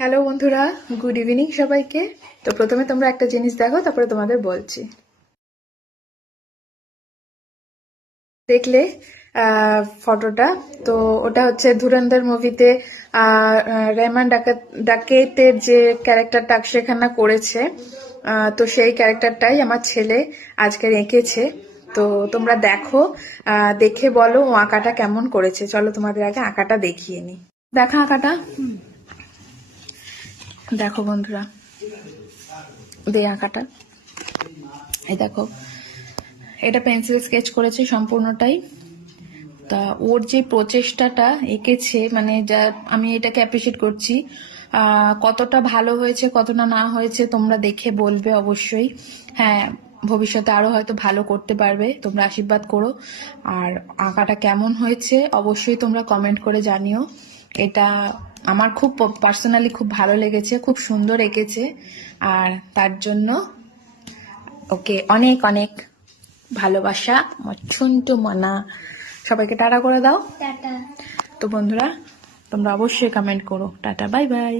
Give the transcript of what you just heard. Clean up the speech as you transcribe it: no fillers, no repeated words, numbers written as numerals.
Hello বন্ধুরা, good evening সবাইকে। তো প্রথমে তোমরা একটা জিনিস দেখো, তারপরে তোমাদের বলছি। দেখলে ফটোটা? তো ওটা হচ্ছে ধুরন্ধর মুভিতে রেহমান ডাকেতের যে ক্যারেক্টারটা অক্ষয় খান্না করেছে। তো সেই ক্যারেক্টারটাই আমার ছেলে আজকে এঁকেছে। তো তোমরা দেখো, দেখে বলো ও আঁকাটা কেমন করেছে। চলো তোমাদের আগে আঁকাটা দেখিয়ে নি। দেখা আঁকাটা দেখো বন্ধুরা, দে আঁকাটা। এই দেখো, এটা পেন্সিল স্কেচ করেছে সম্পূর্ণটাই। তা ওর যে প্রচেষ্টাটা এঁকেছে, মানে যা আমি এটাকে অ্যাপ্রিসিয়েট করছি। কতটা ভালো হয়েছে কতটা না হয়েছে তোমরা দেখে বলবে অবশ্যই। হ্যাঁ, ভবিষ্যতে আরো হয়তো ভালো করতে পারবে, তোমরা আশীর্বাদ করো। আর আঁকাটা কেমন হয়েছে অবশ্যই তোমরা কমেন্ট করে জানিও। এটা আমার খুব পার্সোনালি খুব ভালো লেগেছে, খুব সুন্দর এঁকেছে। আর তার জন্য ওকে অনেক অনেক ভালোবাসা, আমার ছোট্ট মনা। সবাইকে টাটা করে দাও। টাটা। তো বন্ধুরা, তোমরা অবশ্যই কমেন্ট করো। Tata, bye bye.